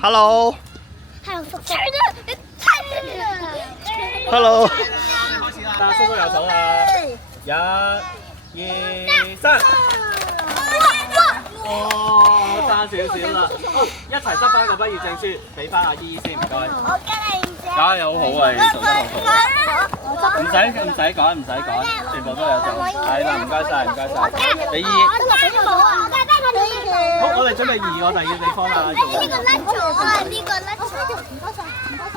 Hello。Hello。開始啦，叔叔有手啦，1、2、3。哦，爭少少啦。好，一齊執翻個畢業證書，俾翻阿姨先，唔該。我跟你唔識。梗係好好啊，你做得好好。唔使講，唔使講，全部都有做。係啦，唔該晒，唔該晒。俾姨。好，我哋準備移我第二個地方啦。呢個甩咗啊！呢個甩咗。唔該晒，唔該晒。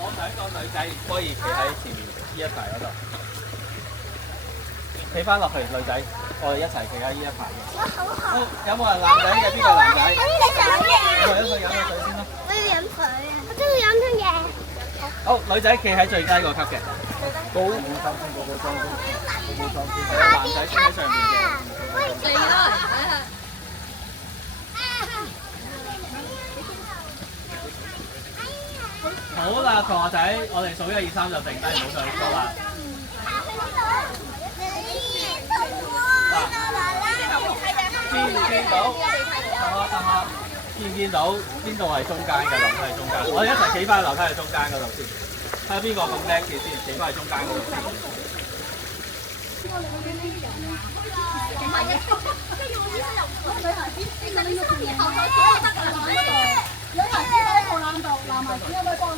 我想個女仔可以企喺前面呢一排嗰度，企翻落去，女仔，我哋一齊企喺呢一排嘅。好，有冇人男仔嘅？邊個男仔？我一個飲個水先啦。我要飲水啊！我中意飲湯嘅。好，女仔企喺最低個級嘅。高冇裝先，冇裝先，冇裝先。係啊，男仔企喺上面嘅。嚟啦！好啦，同學仔，我哋數1、2、3就停低，唔好再多啦。見唔見到？等下，見唔見到邊度係中間嘅樓梯？中間，我哋一齊企翻喺樓梯嘅中間嗰度先，睇下邊個咁叻嘅先，企翻喺中間嗰度先。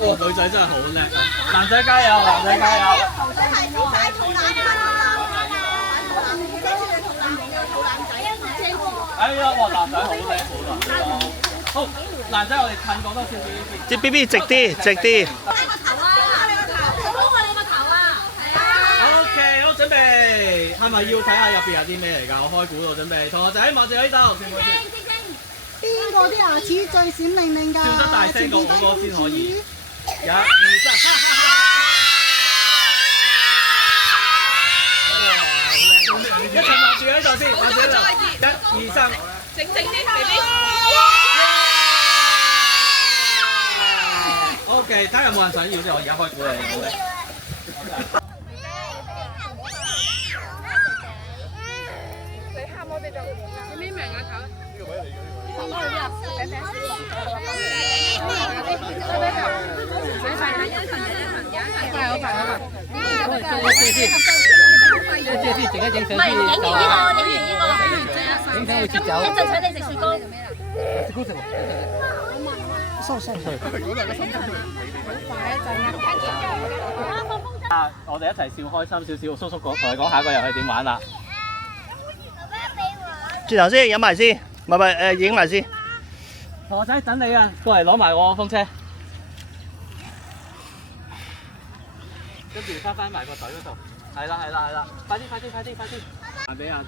哦，女仔真係好叻啊！男仔加油，男仔加油！哎呀，哇！男仔好叻，好啦，好，男仔我哋近講多少少先。啲 B B 直啲，直啲。OK， 好準備，係咪要睇下入邊有啲咩嚟㗎？我開估到準備，同學仔望住喺度，全部先。邊個啲牙齒最閃靈靈㗎？笑得大聲過我先可以。1、2、3，一齊望住喺度先，望住喺度。1、2、3，靜靜啲 ，BB。OK， 睇下有冇人想要先，我而家開估你。你喊我哋就你咩名啊？頭？呢個位嚟嘅。我哋一齊笑開心少少，叔叔同你講下個遊戲點玩啦。轉頭先飲埋先，唔係影埋先。同學仔等你啊，過嚟攞埋我風車。跟住翻埋個隊嗰度。係啦，快啲！賣俾阿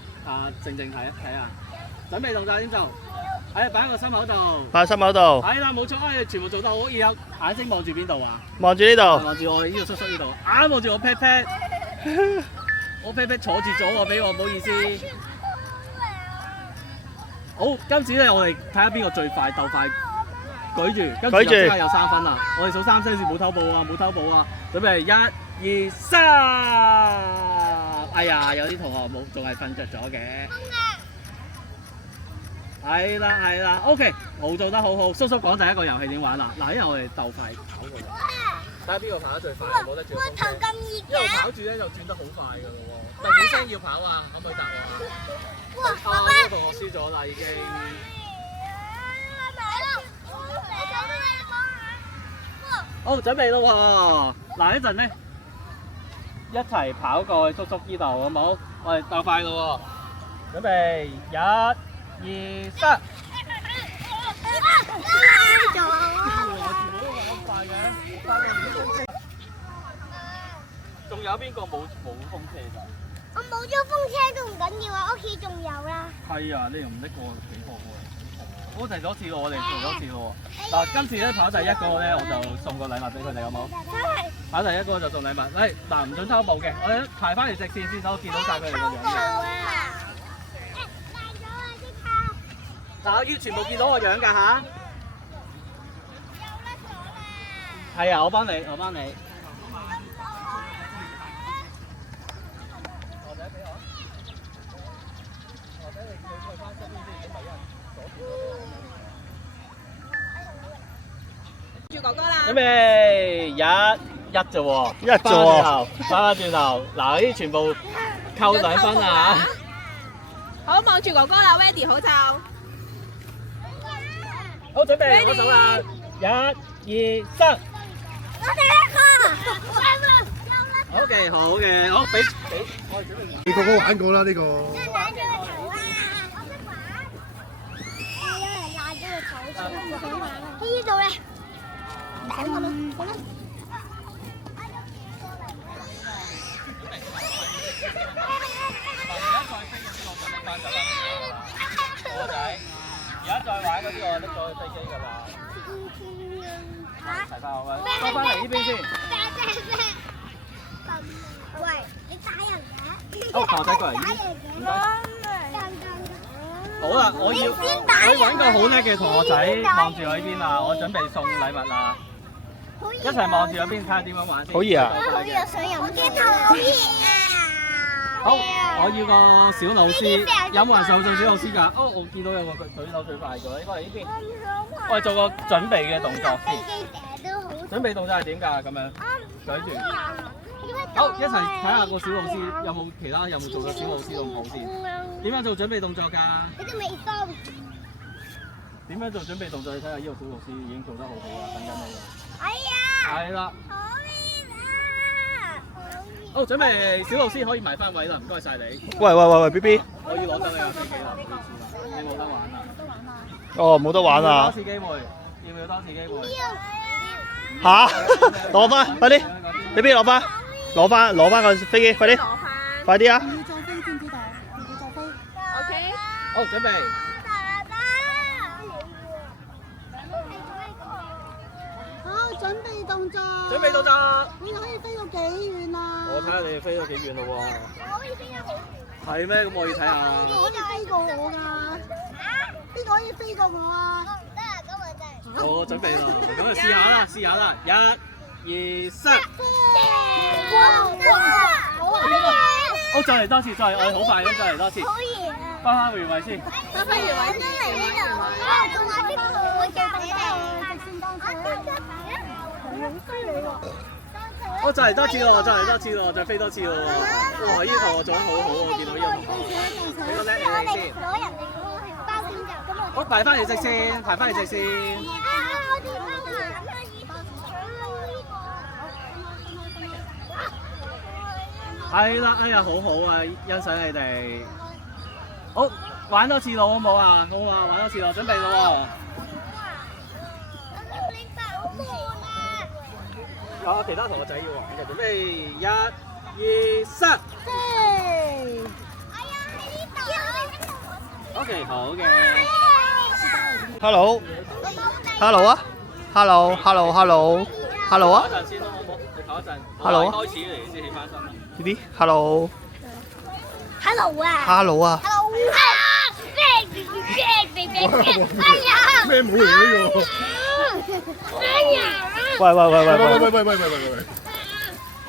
靜靜睇下。準備動作點做？係擺喺個心口度。擺喺心口度。係啦，冇錯，全部做得好。然後眼睛望住邊度啊？望住呢度。望住我呢個叔叔呢度。眼望住我 pat pat。我 pat pat 坐住咗喎，俾我唔好意思。好，今次咧我哋睇下邊個最快，鬥快舉住，跟住就即刻有3分啦。我哋數3聲先，冇偷步啊，冇偷步啊。準備1、2、3。哎呀，有啲同學冇，仲係瞓着咗嘅。係啦 ，OK， 好做得好好。叔叔講第一個遊戲點玩啦？嗱，因為我哋鬥快跑過嚟，睇下邊個跑得最快，冇得轉。我頭咁熱嘅。一路跑住咧就轉得好快㗎咯喎。第幾聲要跑啊？可唔可以答我啊？呢個同學輸咗啦已經。好，準備咯喎！嗱，一陣咧一齊跑過去叔叔呢度，好唔好？我哋鬥快咯喎！準備1、2、3。仲有邊個冇風車㗎？我冇咗風車都唔緊要啊，屋企仲有啦。係啊，你用唔識過幾個喎？我哋多次咯，我哋做多次咯。嗱，今次咧跑第一個咧，我就送個禮物俾佢哋，好冇？跑第一個就送禮物。嗱，唔准偷步嘅，我哋排翻嚟直線先，我見到晒佢哋個樣嘅。嗱，我要全部見到我樣㗎吓。係啊，我幫你。哥哥啦。準備一啫喎，一啫喎翻轉頭，嗱呢啲全部扣2分啊！好，望住哥哥啦 ，ready 好就。好，準備攞手啦，1、2、3。OK， 好嘅，好俾我哋準備。你個個玩過啦呢個。喺呢度咧，唔使我啦，好啦。我仔，而家再玩嗰啲我拎咗去飛機㗎啦。齊翻好啦，翻返嚟呢邊先。喂，你打人嘅？好，同學仔過嚟。唔該。好啦，我要揾個好叻嘅同學仔望住我呢邊啦，我準備送禮物啦。一齊望住嗰邊睇下點樣玩先。好熱啊！好熱，想飲嘅頭好熱啊！好，我要個小老師，有冇人想做小老師㗎？哦，我見到有個舉手最快咗，應該係呢邊。我哋做個準備嘅動作先。準備動作係點㗎？咁樣舉住。好，一齊睇下個小老師有冇其他有冇做過小老師咁好先。點樣做準備動作㗎？你都未到。點樣做準備動作？你睇下呢個小老師已經做得好好啦，等緊你啦。哎呀！係啦。好熱啊！好，準備小老師可以埋翻位啦，唔該晒你。喂 ，B B，我要攞走你架飛機啦，唔好意思啦，你冇得玩啦。哦，冇得玩啊！多次機會，要唔要多次機會？吓，攞翻，快啲 ，B B 攞翻，攞翻個飛機，快啲，快啲啊！要再飛知唔知道？要再飛。 OK。好，準備。好，準備動作。準備動作。你可以飛到幾遠啊？我睇下你哋飛咗幾遠咯喎。我可以飛得好。係咩？咁我要睇下。邊個可以飛過我㗎？邊個可以飛過我啊？唔得啊，咁我真係。我準備啦，咁就試下啦，1、2、3。好熱！好，再嚟多次，我哋好快咁再嚟多次。好熱啊！翻回位先。翻返原位先嚟呢度，仲話邊個會夾你哋？好，再嚟多次咯，再飛多次咯。哇！呢個同學做得好好喎，見到呢個同學。俾個叻你哋先。攞人哋嗰個係包先就咁我。好，排翻嚟直線，排翻嚟直線。我哋包行係啦，哎呀，好好啊，欣賞你哋。好，玩多次咯，好唔好啊？好啊，玩多次咯，準備咯喎。有其他同學仔要玩嘅，準備1、2、3。OK， 好嘅。Hello 啊 ，Hello 啊唞一陣先咯，好唔好？你唞一陣。 Hello 開始嚟先起翻身啦。 ，B B，Hello 啊 Hello 啊，哎呀！咩帽嚟呢個？哎呀！喂！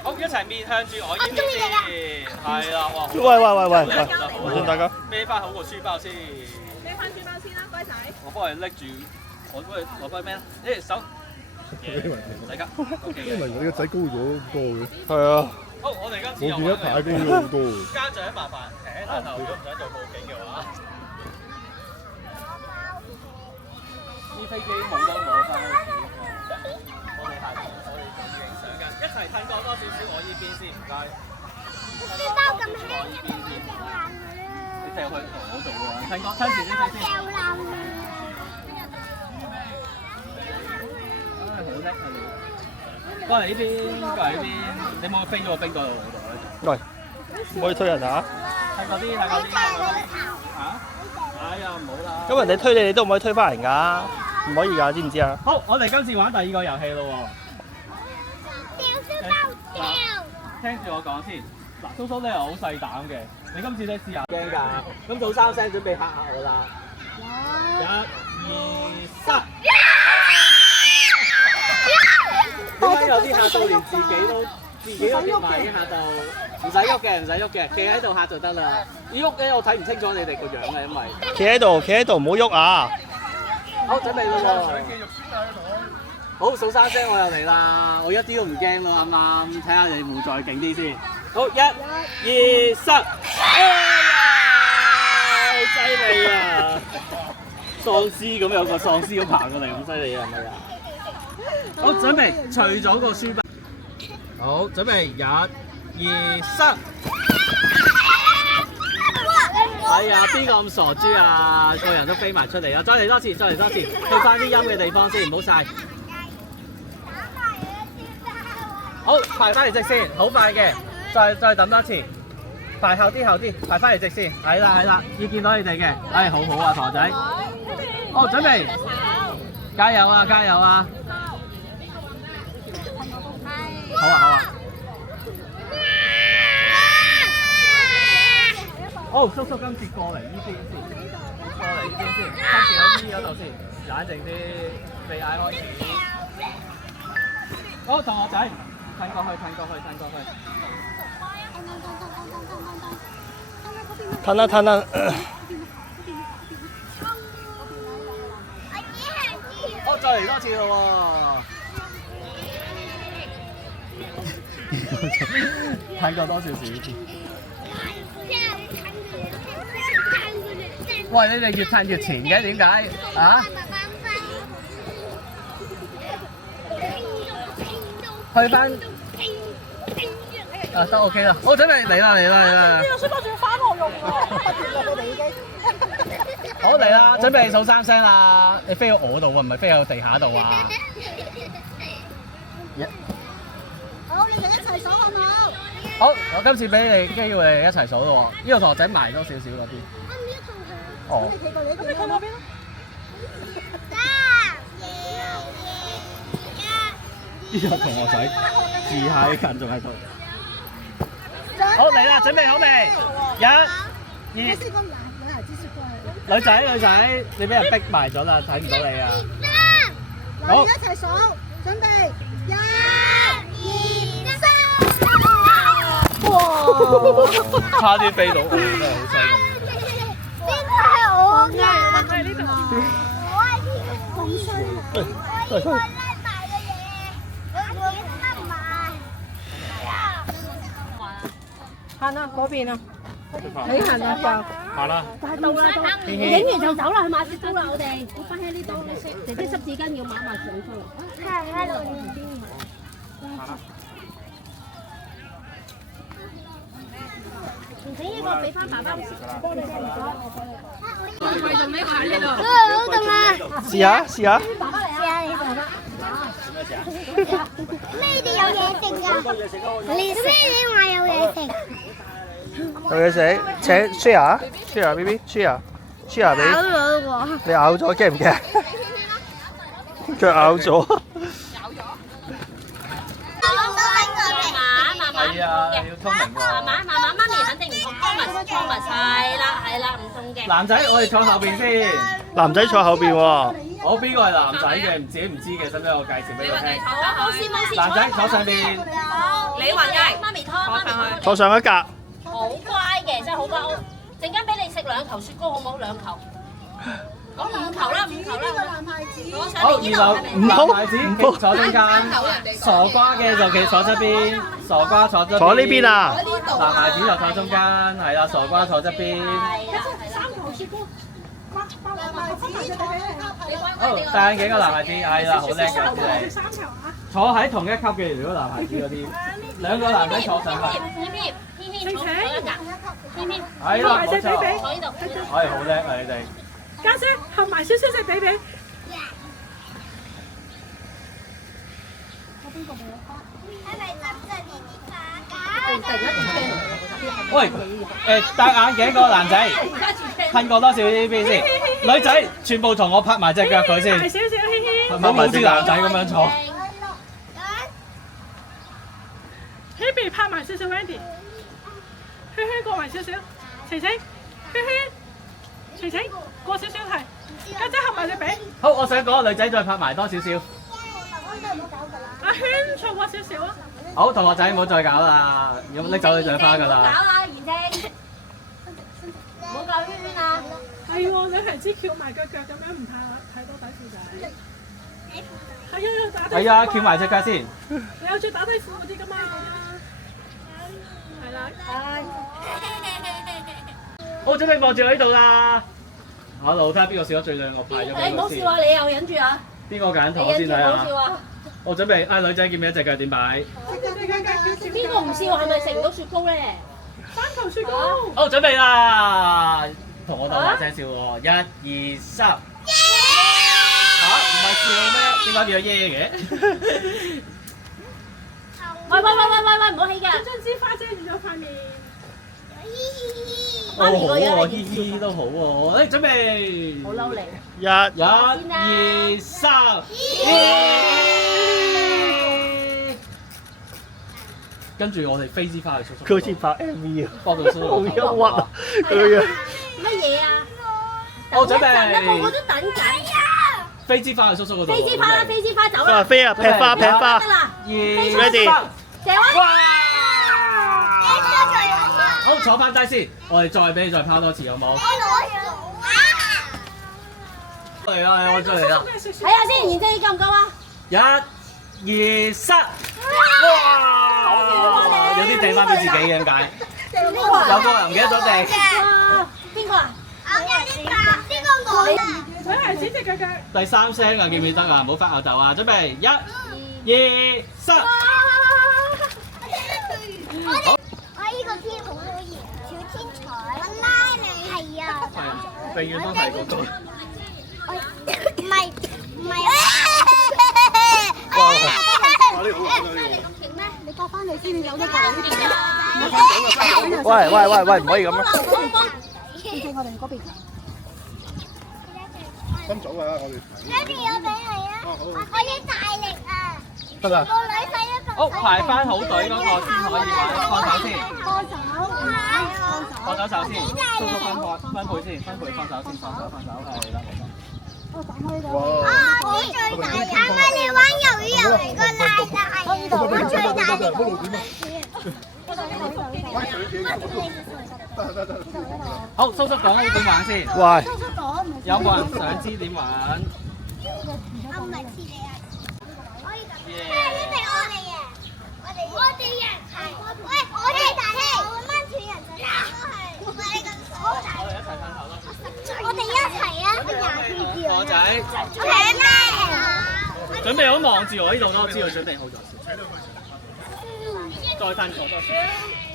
好，一齊面向住我呢邊先。係啦，哇！喂，唔信大家。孭翻好個書包先。孭翻書包先啦，乖仔。我幫你拎住，我幫你攞翻咩啊？誒手。唔使急。因為你個仔高咗好多嘅，係啊。好，我哋今次又我見一排高咗好多。家長麻煩停喺度，如果唔想做報警嘅話。呢飛機冇得攞翻屋企，我哋仲影相緊，一齊褪過多少少我呢邊先，唔該。書包咁輕，一定會掉爛佢啦。你掉去我度喎，褪前啲先。掉爛佢。好叻啊你！過嚟呢邊，你冇飛咗個冰過嚟我度咧？喂，唔可以推人啊！睇嗰啲，嚇？哎呀，唔好啦。咁人哋推你，你都唔可以推翻人㗎，唔可以㗎，知唔知啊？好，我哋今次玩第2個遊戲咯喎。掉書包掉。聽住我講先。嗱，蘇蘇咧又好細膽嘅，你今次咧試下。驚㗎！咁做3聲準備嚇下我啦。1、2、3。點解有啲嚇到連自己都跌埋嘅嚇到？唔使喐嘅，企喺度嚇就得啦。要喐咧，我睇唔清楚你哋個樣嘅，因為。企喺度，唔好喐啊！好，準備啦喎。好，好，數3聲我又嚟啦，我一啲都唔驚咯，啱啱睇下你會再勁啲先。好，1、2、3，犀利啊！喪屍咁有個喪屍咁爬過嚟，好犀利啊，係咪啊？好，準備除咗個書包。好，準備1、2、3。哎呀，邊個咁傻豬啊？個人都飛埋出嚟啊！再嚟多次，再嚟多次，去翻啲陰嘅地方先，唔好晒。好，排翻嚟直線，好快嘅，再揼多次，排後啲，排翻嚟直線，係啦，要見到你哋嘅，哎，好好啊，陀仔。好，準備，加油啊！好啊！好，叔叔今次過嚟呢邊先，跟住喺呢嗰度先，冷靜啲，鼻嗌開始。好，同學仔，褪過去。褪啦。好，再嚟多次咯喎。褪過多少少。喂，你哋越褪越前嘅，點解啊？去翻都 OK 啦，好，準備嚟啦！呢個書包仲要翻學用喎，佢哋已經。好嚟啦，準備數3聲啦！你飛到我度啊，唔係飛到地下度啊！好，你哋一齊數好唔好？好，我今次俾你機會你哋一齊數咯喎，呢個同學仔埋多少少嗰邊。哦。咁你去嗰邊咯。呢個同學仔字喺近仲喺度。好嚟啦，準備好未？1、2。女仔，你俾人逼埋咗啦，睇唔到你啊！好，一齊數，準備1、2、3。哇！差啲飛到我，真係好犀利。邊個係我㗎？咁衰啊！我以為拉埋嘅嘢，我拉埋。行啦，嗰邊啊！你行啊，就行啦。到啦，影完就走啦，去買雪糕啦，我哋。我翻喺呢度，姐姐濕紙巾要買埋上出嚟。係喺度。唔使呢個俾翻爸爸。幫你先唔該，我幫你。貴重呢個喺呢度。好凍啊！試下。試下你爸爸。咩啲有嘢食㗎？你咩啲話有嘢食？有嘢食，請 share，BB，share 俾你咬咗，驚唔驚？腳咬咗。係啊，要聰明喎。媽媽媽咪肯定唔同，Thomas 係啦，唔同嘅。男仔，我哋坐後邊先。男仔坐後邊喎。好，邊個係男仔嘅？自己唔知嘅，使唔使我介紹俾佢聽？冇事。男仔坐上邊。李雲佳，媽咪拖，坐上一格。好乖嘅，真係好乖。陣間俾你食2球雪糕，好唔好？2球。講5球啦。好，然後男孩子坐中間，傻瓜嘅就企坐側邊，傻瓜坐側邊。坐呢邊啊！男孩子就坐中間，係啦，傻瓜坐側邊。好，戴眼鏡個男孩子，係啦，好叻嘅，坐喺同一級嘅，如果男孩子嗰啲，2個男仔坐上去。係啦，冇錯。係好叻啊！你哋。家姐合埋少少隻比比。喂，戴眼鏡個男仔，噴過多少呢邊先？女仔全部同我拍埋隻腳佢先，少少，嘻嘻。唔好好似男仔咁樣坐。Happy 拍埋少少 Wendy，圈圈過埋少少，晴晴，圈圈，晴晴過少少係，家姐合埋隻髀。好，我想嗰個女仔再拍埋多少少。阿圈錯過少少啊。好，同學仔唔好再搞啦，要拎走你獎花㗎啦。搞啦，賢正，唔好搞圈圈啊！係喎，女孩子翹埋腳咁樣唔太多底褲仔。係啊，打低係啊，翹埋隻腳先。你有着打低褲嗰啲噶嘛？係啦。好，準備望住我呢度啦。好，睇下邊個笑得最靚，我派咗誒俾佢先。唔好笑啊！你又忍住啊！邊個揀你頭先睇忍住唔好笑下？啊！我準備，女仔見唔見一隻腳點擺？邊個唔笑係咪食唔到雪糕咧？三球雪糕。好，準備啦！同我鬥大聲笑喎，一、二、三。嚇，唔係笑咩？點解變咗耶嘅？喂，唔好起㗎！將支花遮住咗塊面。哦，好喎，嘻嘻都好喎。誒，準備。好嬲你！一、1、2、3。跟住我哋飛支花去叔叔。佢好似拍 MV 啊，幫到叔叔。好憂鬱啊！佢樣。乜嘢啊？好，準個備。個都等緊。飛支花去叔叔嗰度。飛支花啦，飛支花走啦！飛啊！劈花，劈花。得啦， Ready 射開！哇！好，坐翻低先，我哋再俾你再拋多次，好冇？嚟啦，我再嚟啦！睇下先，然之後你夠唔夠啊1、2、3。哇！有啲掟翻俾自己嘅點解？有個人唔記得咗掟。哇！邊個啊？想係指隻腳腳。第3聲啊，記唔記得啊？唔好發吽哣啊！準備1、2、3。我呢個天好好熱，小天才。我拉你係啊。係啊，永遠都係嗰個。唔係。你過翻嚟先，你有得過嚟呢邊啊！喂，唔可以咁啊！我哋嗰邊。分組啊，我哋。爹哋有俾你啊！我要大力啊！得啦。個女仔一個。好，排翻好隊嗰個先可以玩，放手先。放手。放手手先，叔叔分配先，分配放手先，放手係啦，冇錯。我最大啊！我哋玩魷魚遊嚟個拉大，我最大力。好，叔叔講點玩先？喂，有冇人想知點玩？我唔係知你啊！可以咁。一定我哋贏，我哋贏係。喂，我哋大氣，我掹住人就應該係。我哋咁好大。我哋一齊噴頭咯。我哋一齊啊！我廿幾條。我仔，請咩？準備好望住我呢度咯，我知道準備好咗先。再噴頭多少？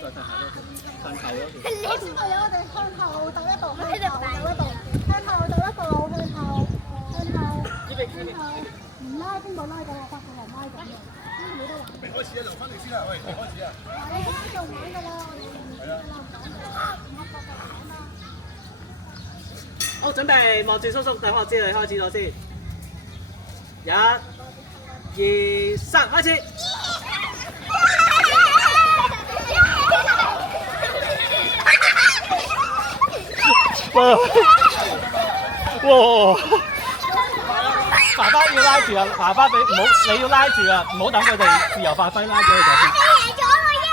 再噴頭多少？噴頭多少？你知道有我哋向後走一步，向後走一步，向後走一步，向後。唔拉邊個拉緊我發覺係拉緊嘅，呢個冇得玩。未開始啊，留翻你先啦，喂，未開始啊。你開始就玩㗎啦，我哋唔係啦，唔好發覺玩啦。好，準備望住叔叔，等我知你開始咗先。1、2、3，開始。哇！爸爸要拉住啊！爸爸俾唔好，你要拉住啊！唔好等佢哋自由發揮，拉住佢哋先。贏咗啦耶！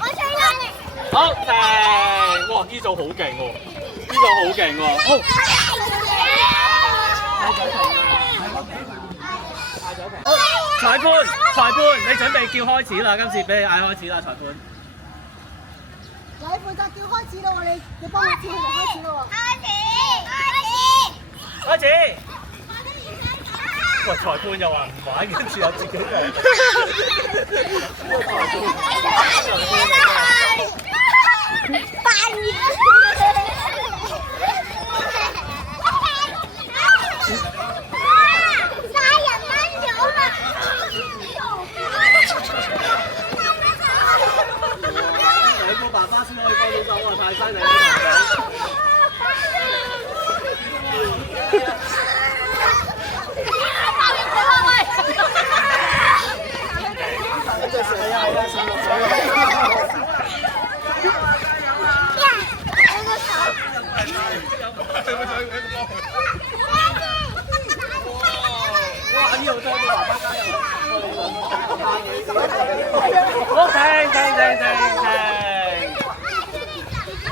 我最大力。好，停！哇，呢組好勁喎，呢組好勁喎。好，裁判，你準備叫開始啦！今次俾你嗌開始啦，裁判。你負責叫開始咯喎，你幫我叫就開始咯喎。開始。喂，裁判又話唔玩，跟住又自己嚟。扮嘢。爸爸先可以幫到手啊！太犀利啦！哇！呢度多謝爸爸加油！好，停！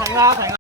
停啦停啦。